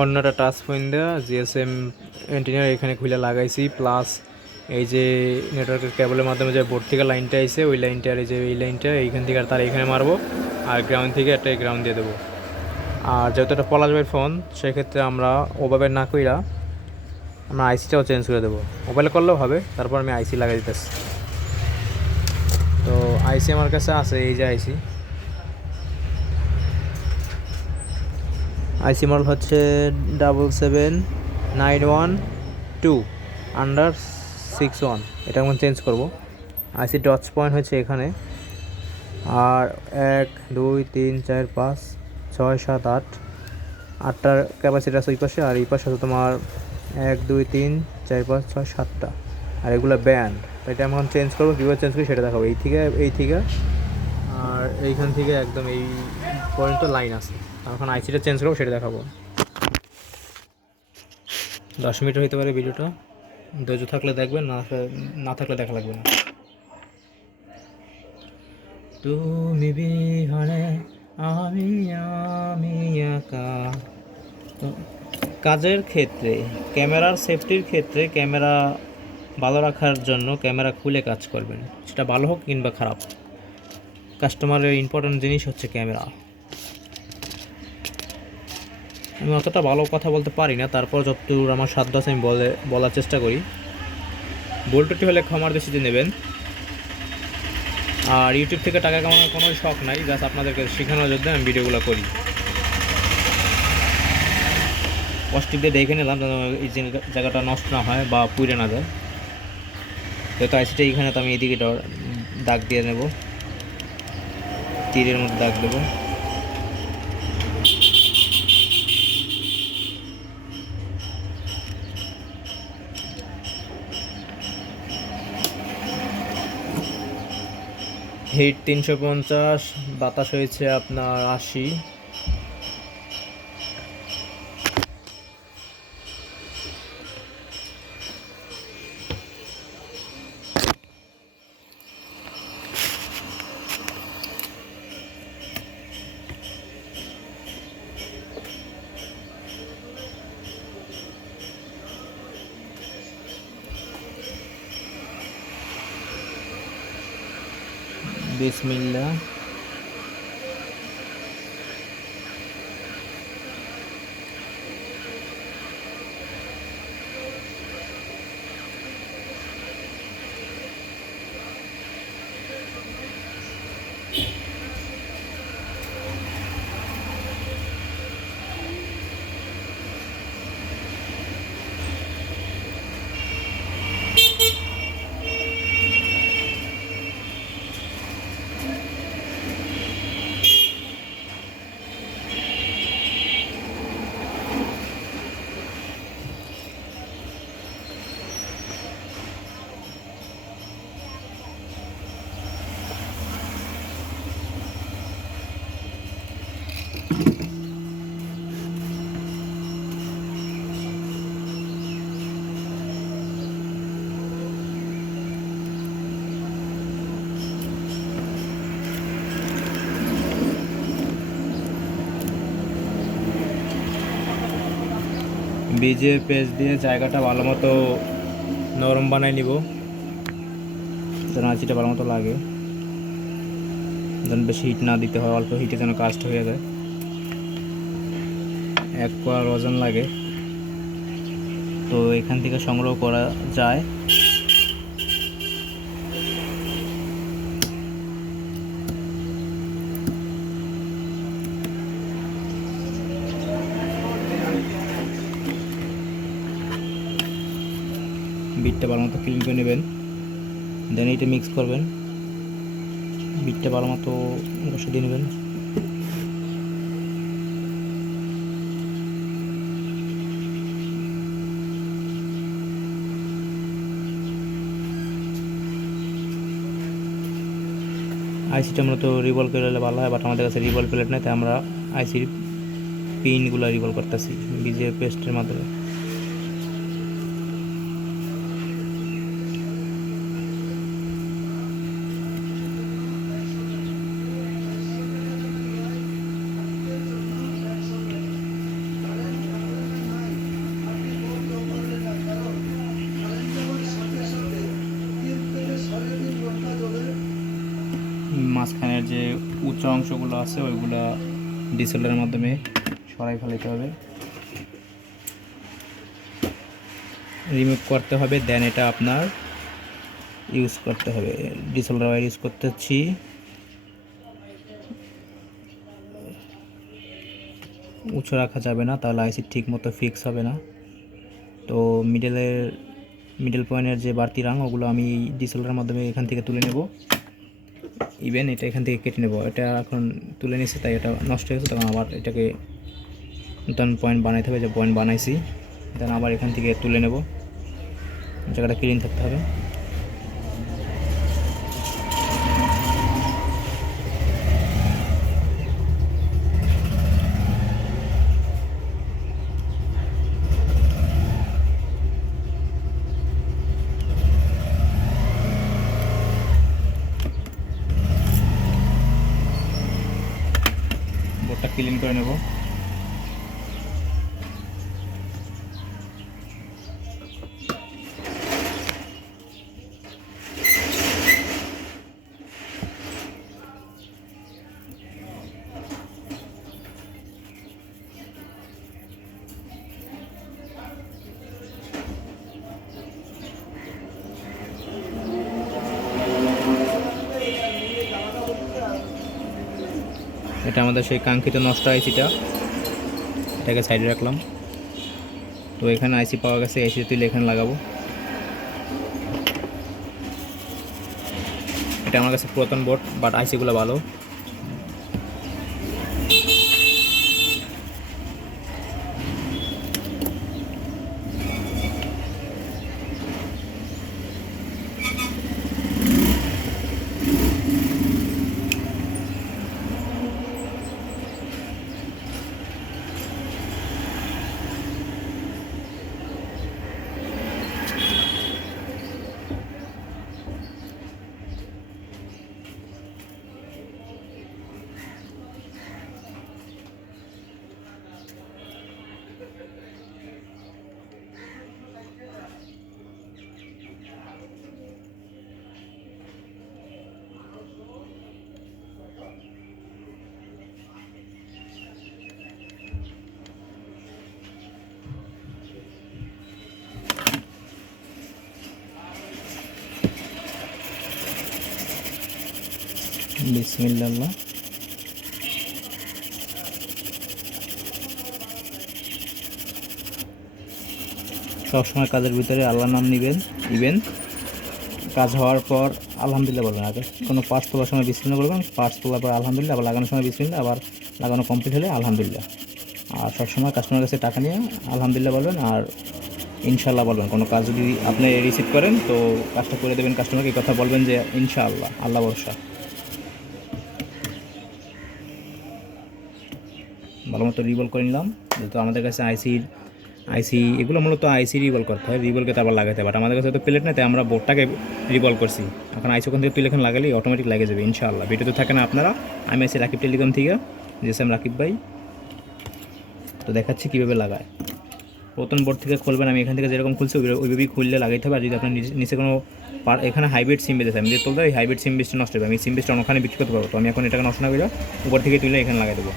অন্যটা touch phone দেওয়া GSM অ্যান্টিনার এখানে খুলে লাগাইছি প্লাস এই যে নেটওয়ার্কের কেবলের মাধ্যমে যে বোর্ড থেকে লাইনটা আইছে, ওই লাইনটা আর এই যে এই লাইনটা এইখান থেকে আর তার এখানে মারবো, আর গ্রাউন্ড থেকে একটা গ্রাউন্ড দিয়ে দেবো। আর যেহেতু এটা পলাশবের ফোন সেক্ষেত্রে আমরা ওভাবে না কইরা আমরা আইসিটাও চেঞ্জ করে দেবো। মোবাইলে করলেও হবে, তারপর আমি আইসি লাগাই দিতেছি। তো আইসি আমার কাছে আছে, এই যে আইসি আইসি মডেল হচ্ছে double seven nine one two under six one এটা এখন চেঞ্জ করব। আইসি ডটস পয়েন্ট হচ্ছে এখানে। আর এক, দুই, তিন, চার, পাঁচ, ছয়, সাত, আট। আটটার ক্যাপাসিটি আছে ওই পাশে, আর এই পাশে আছে তোমার এক, দুই, তিন, চার, পাঁচ, ছয়, সাতটা। আর এগুলো ব্যান্ড এটা আমি এখন চেঞ্জ করব, কীভাবে চেঞ্জ করি সেটা দেখাবো। এই থেকে এই থেকে, আর এইখান থেকে একদম এই পর্যন্ত লাইন আছে। এখন আইসিটা চেঞ্জ করব, সেটা দেখাবো। দশ মিনিট হইতে পারে ভিডিওটা। ধৈর্য থাকলে দেখবেন, না না থাকলে দেখা লাগবে না। তুমি বিহারে আমি আমি একা। কাজের ক্ষেত্রে, ক্যামেরার সেফটির ক্ষেত্রে ক্যামেরা ভালো রাখার জন্য ক্যামেরা খুলে কাজ করবেন। সেটা ভালো হোক কিংবা খারাপ। কাস্টমারের ইম্পর্টেন্ট জিনিস হচ্ছে ক্যামেরা। আমি অতটা ভালো কথা বলতে পারি না, তারপর যতদূর আমার সাধ্য আছে আমি বলে, বলার চেষ্টা করি। বোল্টটি হলে ক্ষমার দৃষ্টিতে নেবেন। আর ইউটিউব থেকে টাকা কামানোর কোনো শখ নাই, জাস্ট আপনাদেরকে শেখানোর জন্য আমি ভিডিওগুলো করি। কষ্টিক দিয়ে দেখে নিলাম যেন এই জায়গাটা নষ্ট না হয় বা পুড়ে না যায়। যেহেতু আইসিটা এইখানে তো আমি এদিকে দাগ দিয়ে নেব। তীরের মধ্যে দাগ দেবো। হিট তিনশো পঞ্চাশ বাতাস হয়েছে আপনার আশি। বিসমিল্লা বীজের পেস্ট দিয়ে জায়গাটা ভালো মতো নরম বানাই নিব। যেন ভালো মতো লাগে। যেন বেশি হিট না দিতে হয়, অল্প হিটে যেন কাস্ট হয়ে যায়। এক কোয়া ওজন লাগে। তো এখান থেকে সংগ্রহ করা যায়। বিটটা ভালো মতো ক্লিন করে নেবেন। দেন এইটা মিক্স করবেন। বিটটা ভালো মতো বসে দিয়ে নেবেন। আইসিটা মূলত রিভলভ করে নিলে ভালো হয় বাট আমাদের কাছে রিভলভ প্লেট নেই, তাই আমরা আইসির পিনগুলো রিভলভ করতেছি, বীজের পেস্টের মাধ্যমে। অংশগুলো আছে, ওইগুলো ডিসেলের মাধ্যমে সরাই ফেলাইতে হবে। রিমুভ করতে হবে দেন এটা আপনার ইউজ করতে হবে। ডিসেলার ওয়্যার ইউজ করতে হচ্ছি উঁচু রাখা যাবে না, তাহলে আইসি ঠিক মতো ফিক্স হবে না। তো মিডলের মিডল পয়েন্টের যে বাড়তি রাং ওগুলো আমি ডিসেলারের মাধ্যমে এখান থেকে তুলে নেব। ইভেন এটা এখান থেকে কেটে নেব। এটা এখন তুলে নিচ্ছে তাই এটা নষ্ট হয়ে গেছে, তখন আবার এটাকে নতুন পয়েন্ট বানাইতে হবে, যে পয়েন্ট বানাইছি। দেন আবার এখান থেকে তুলে নেব। জায়গাটা ক্লিন থাকতে হবে বোর্ডটা ক্লিন করে নেব আমাদের সেই কাঙ্ক্ষিত নষ্ট আইসিটা, এটাকে সাইডে রাখলাম। তো এখানে আইসি পাওয়া গেছে এসি তুলে এখানে লাগাবো। এটা আমার কাছে পুরাতন বোর্ড বাট আইসিগুলো ভালো। বিসমিল্লাহ। সবসময় কাজের ভিতরে আল্লাহ নাম নেবেন ইবেন কাজ হওয়ার পর আলহামদুলিল্লাহ বলবেন। আগে কোনো পার্টস তোলার সময় বিসমিল্লা বলবেন, পার্টস তোলার পর আলহামদুলিল্লাহ, আবার লাগানোর সময় বিসমিল্লা আবার লাগানো কমপ্লিট হলে আলহামদুলিল্লাহ। আর সবসময় কাস্টমারের কাছে টাকা নিয়ে আলহামদুলিল্লাহ বলবেন, আর ইনশাল্লাহ বলবেন। কোনো কাজ যদি আপনি রিসিভ করেন, তো কাজটা করে দেবেন। কাস্টমারকে কথা বলবেন যে ইনশাআল্লাহ, আল্লাহ ভরসা। ভালো মতো রিভল করে নিলাম। যেহেতু আমাদের কাছে আইসির আইসি এগুলো মূলত আইসি রিভল করতে হয় রিভলকে তো আবার লাগাতে বাট আমাদের কাছে তো প্লেট নেই, তাই আমরা বোর্ডটাকে রিভল করছি। এখন আইসি ওখান থেকে তুলে এখানে অটোমেটিক লাগে যাবে, ইনশাআল্লাহ। ভিডিওতে থাকে না আপনারা। আমি আছি রাকিব টেলিকম থেকে জেসাম রাকিব ভাই। তো দেখাচ্ছি কীভাবে লাগায়। প্রথম বোর্ড থেকে খুলবেন, আমি এখান থেকে যেরকম খুলছি, ওইভাবে- ওইভাবেই খুললে লাগাইতে হবে। আর যদি আপনার নিচে- কোনো পার এখানে হাইব্রিড সিম বেঁধে আমি তুলতে ওই হাইব্রিড সিম বেসটা নষ্ট হবে আমি সিম বেসটা ওখানে বিক্রি করতে পারব। তো আমি এখন এটাকে নষ্ট না করে উপর থেকে তুলে এখানে লাগাই দেবো।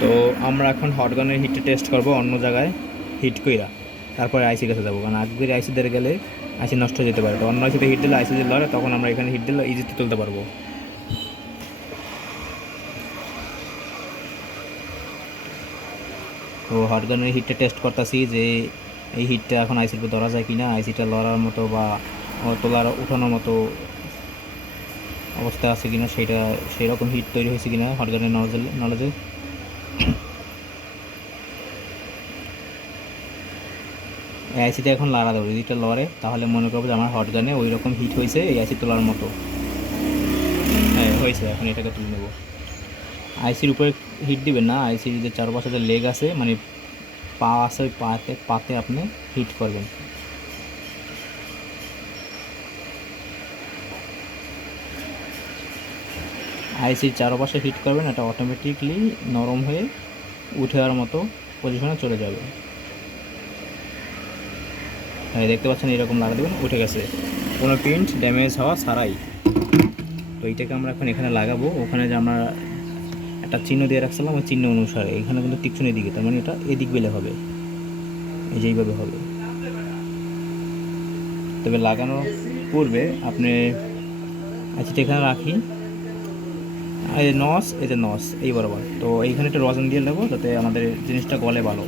তো আমরা এখন হটগানের হিটটা টেস্ট করব অন্য জায়গায়। হিট কইরা। তারপরে আইসি কাছে যাব। কারণ আগের আইসি দিয়ে গেলে আইসি নষ্ট হয়ে যেতে পারে। তো অন্য আইসিতে হিট দিলে আইসি দিলে লড়ে, তখন আমরা এখানে হিট দিলে ইজিতে তুলতে পারব। তো হটগানের হিটটা টেস্ট করতেছি যে এই হিটটা এখন আইসির উপর ধরা যায় কি না আইসিটা লড়ার মতো বা তোলার উঠানোর মতো অবস্থা আছে কিনা, সেটা সেই রকম হিট তৈরি হয়েছে কিনা হটগানের নলেজে নলেজে আইসিটা এখন লড়া দেবো যদি এটা লড়ে, তাহলে মনে করব যে আমার হট গানে ওই রকম হিট হয়েছে এই আইসি তোলার মতো। হ্যাঁ হয়েছে, এখন এটাকে তুলে নেব। আইসির উপরে হিট দিবেন না আইসির যে চারপাশে যে লেগ আছে মানে পা আছে ওই পাতে পাতে আপনি হিট করবেন। আইসির চারপাশে হিট করবেন, এটা অটোমেটিকলি নরম হয়ে উঠে যাওয়ার মতো পজিশনে চলে যাবে। দেখতে পাচ্ছেন এরকম লাগা দেবেন, উঠে গেছে। কোনো প্রিন্ট ড্যামেজ হওয়া ছাড়াই। তো এইটাকে আমরা এখন এখানে লাগাবো। ওখানে যে আমরা একটা চিহ্ন দিয়ে রাখছিলাম, ওই চিহ্ন অনুসারে। এখানে কিন্তু তীক্ষ্ণ এদিকে, তার মানে এটা এদিক বেলে হবে। এই যেইভাবে হবে। তবে লাগানোর পূর্বে আপনি আচ্ছা এখানে রাখি। এই নস, এই যে নস, এই বরাবর। তো এইখানে একটা রজন দিয়ে নেব যাতে আমাদের জিনিসটা গলে ভালো।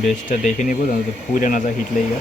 বেসটা দেখে নেব পুরে না যায় হিট লেগে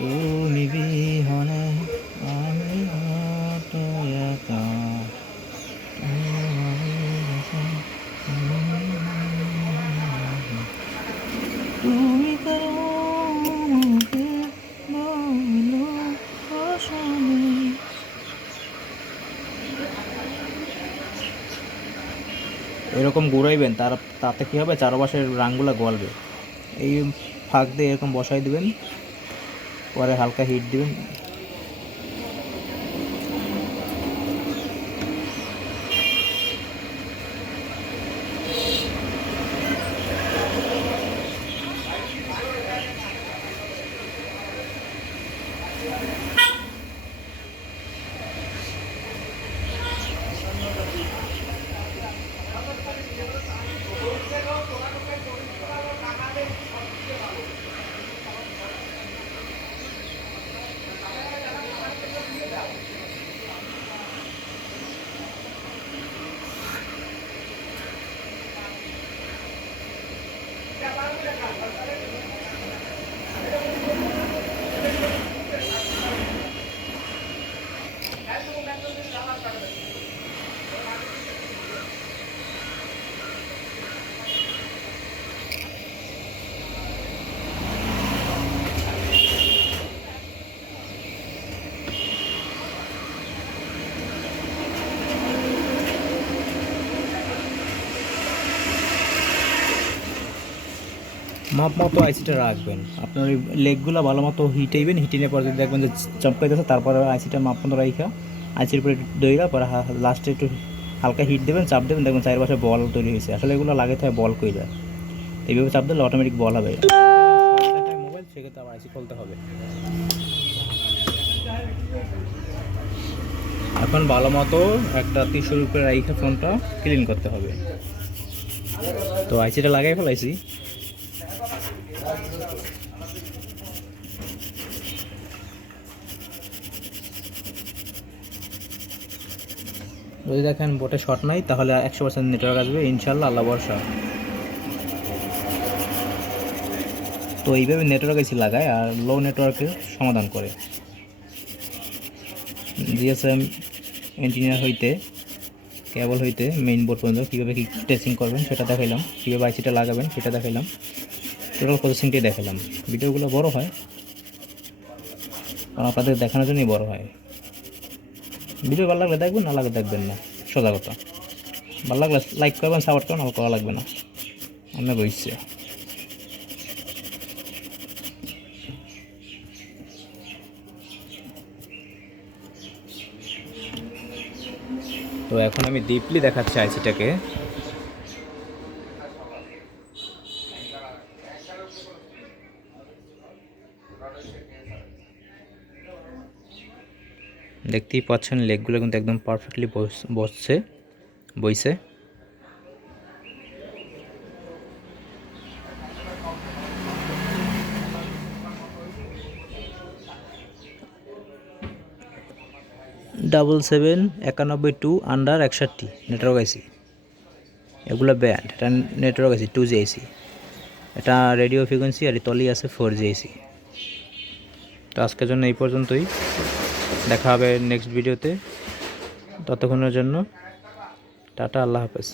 তুমি বিহনে আমি এরকম ঘুরাইবেন, তার তাতে কী হবে? চারপাশের রাংগুলো গলবে এই ফাঁক দিয়ে এরকম বসাই দিবেন। পরে হালকা হিট দিবেন। মাপ মতো আইসিটা রাখবেন। আপনার ওই লেগগুলো ভালো মতো হিটাইবেন হিটিনের পরে যদি দেখবেন যে চমকাইতেছে তারপরে আইসিটা মাপ মতো রাইখা। আইসির উপরে একটু দইরা পরে লাস্টে একটু হালকা হিট দেবেন চাপ দেবেন দেখবেন চারপাশে বল তৈরি হয়েছে। আসলে এগুলো লাগাইতে হয় বল কইরা। এইভাবে চাপ দিলে অটোমেটিক বল হবে। মোবাইল সেক্ষেত্রে আবার আইসি খুলতে হবে এখন ভালো মতো একটা টিস্যুর উপরে রাইখা ফোনটা ক্লিন করতে হবে। তো আইসিটা লাগাই ফেলাইছি। যদি দেখেন বোটে শর্ট নাই, তাহলে একশো পার্সেন্ট নেটওয়ার্ক আসবে ইনশাল্লাহ আল্লাহ বর্ষা তো এইভাবে নেটওয়ার্ক এসি লাগায় আর লো নেটওয়ার্কের সমাধান করে। জিএসএম ইঞ্জিনিয়ার হইতে কেবল হইতে মেইন বোর্ড পর্যন্ত কীভাবে কী টেস্টিং করবেন, সেটা দেখাইলাম। কীভাবে আইসিটা লাগাবেন, সেটা দেখাইলাম। টোটাল প্রসেসিংটাই দেখালাম ভিডিওগুলো বড় হয়, কারণ আপনাদের দেখানোর জন্যই বড় হয়। ভিডিও ভালো লাগলে দেখবেন, না লাগলে দেখবেন না। সোজা কথা। ভালো লাগলে লাইক করবেন সাপোর্ট করবেন আমার করা লাগবে না। অনেক ইচ্ছে তো এখন আমি ডিপলি দেখাচ্ছি আইসিটাকে দেখতেই পাচ্ছেন লেগগুলো কিন্তু একদম পারফেক্টলি বসছে, বইছে। ডাবল সেভেন একানব্বই টু আন্ডার একষট্টি নেটওয়ার্ক আইসি এগুলো ব্যান্ড এটা নেটওয়ার্ক আইসি টু জি এটা রেডিও ফ্রিকোয়েন্সি আর তলি আছে ফোর জি তো আজকের জন্য এই পর্যন্তই। দেখা হবে নেক্সট ভিডিওতে ততক্ষণের জন্য টাটা আল্লাহ হাফেজ।